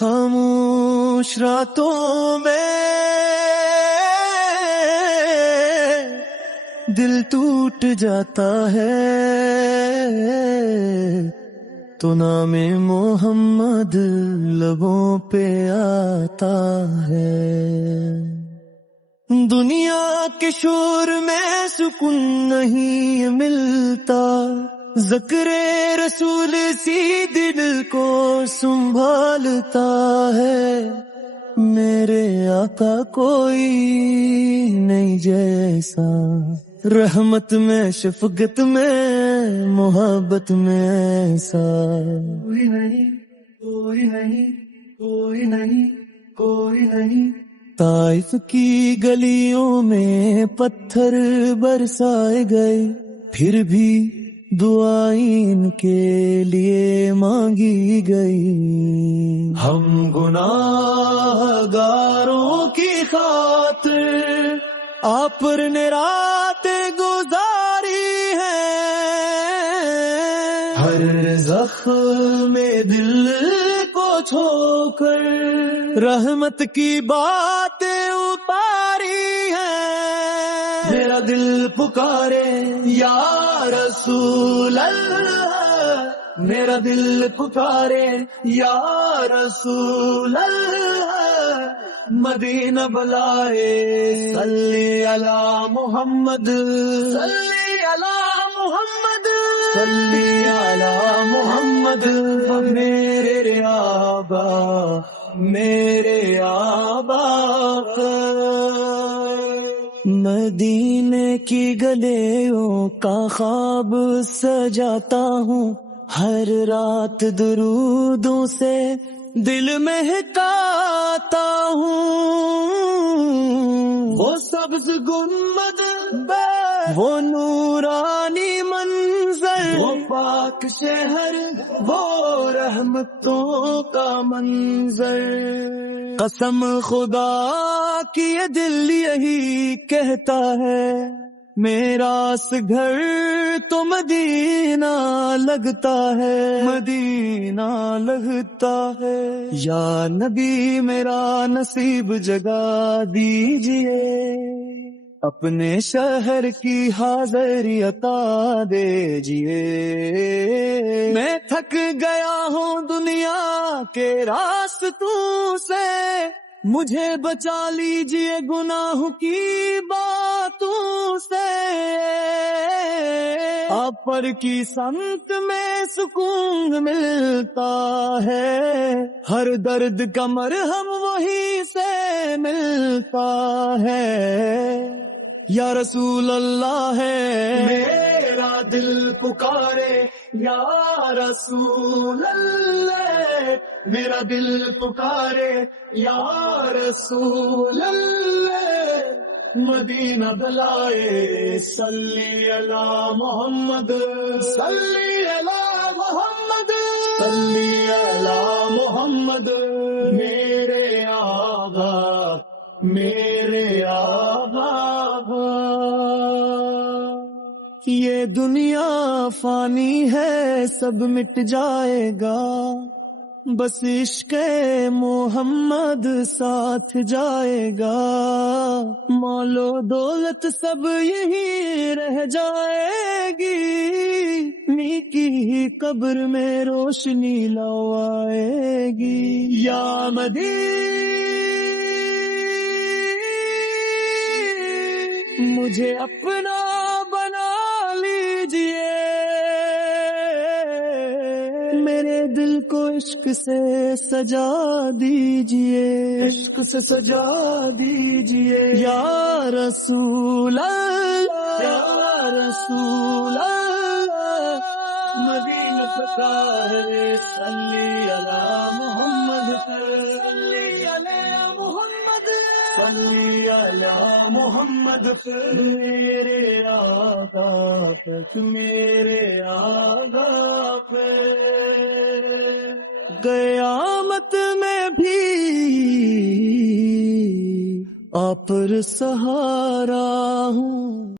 خاموش راتوں میں دل ٹوٹ جاتا ہے تو نام محمد لبوں پہ آتا ہے۔ دنیا کے شور میں سکون نہیں ملتا، ذکر رسول سی دل کو سنبھالتا ہے۔ میرے آقا کوئی نہیں جیسا، رحمت میں شفقت میں محبت میں ایسا کوئی نہیں، کوئی نہیں، کوئی نہیں، کوئی نہیں۔ طائف کی گلیوں میں پتھر برسائے گئے، پھر بھی دعائیں ان کے لیے مانگی گئی۔ ہم گناہ گاروں کی خاطر آپ نے راتیں گزاری ہیں، ہر زخم میں دل کو چھو کر رحمت کی باتیں اتاری ہیں۔ میرا دل پکارے یا رسول اللہ، میرا دل پکارے یا رسول اللہ، مدینہ بلائے صلی علی محمد، صلی علی محمد، صلی علی محمد۔ میرے آبا، میرے آبا مدینے کی گلیوں کا خواب سجاتا ہوں، ہر رات درودوں سے دل مہکاتا ہوں۔ وہ سبز گنبد، وہ نورانی منظر، وہ پاک شہر، وہ رحمتوں کا منظر، قسم خدا کی یہ دل یہی کہتا ہے، میرا اس گھر تو مدینہ لگتا ہے، مدینہ لگتا ہے۔ یا نبی میرا نصیب جگا دیجئے، اپنے شہر کی حاضری عطا دیجئے۔ میں تھک گیا ہوں دنیا کے راستوں سے، مجھے بچا لیجئے گناہ کی باتوں سے۔ آپ پر کی سمت میں سکون ملتا ہے، ہر درد کا مرہم وہیں سے ملتا ہے۔ یا رسول اللہ ہے میرا دل پکارے، یا رسول اللہ میرا دل پکارے، یا رسول اللہ، مدینہ بلائے صلی علی محمد، صلی علی محمد، صلی علی محمد۔ میرے آقا، میرے آقا، یہ دنیا فانی ہے سب مٹ جائے گا، بس عشق محمد ساتھ جائے گا۔ مال و دولت سب یہی رہ جائے گی، نیکی ہی قبر میں روشنی لوائے گی۔ یا مدینہ مجھے اپنا بنا لیجئے، میرے دل کو عشق سے سجا دیجئے، عشق سے سجا دیجئے۔ یا رسول اللہ، یا رسول اللہ، مدینہ پکارے صلی علی محمد، صلی علی محمد، صلی علی محمد۔ میرے آقا تک، میرے آقا پہ قیامت میں بھی آپ پر سہارا ہوں۔